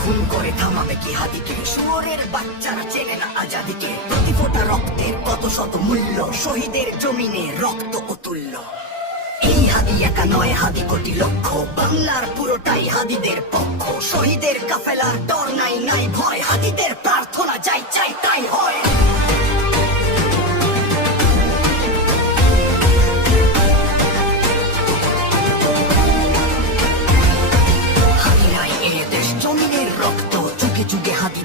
খুন করে থামাবে কি হাদিকে? শুয়োরের বাচ্চারা চেনে না আজাদিকে। প্রতি ফোঁটা রক্তের কত শত মূল্য, শহীদের জমিনে রক্ত অতুল্য। এই হাদি একা নয়, হাদি কোটি লক্ষ, বাংলার পুরোটাই হাদিদের পক্ষ। শহীদের কাফেলার ডর নাই, নাই ভয়, হাদিদের প্রার্থনা যাই চাই তাই হয়। হাদি নাই এ দেশ, জমিনের রক্ত, যুগে যুগে হাদি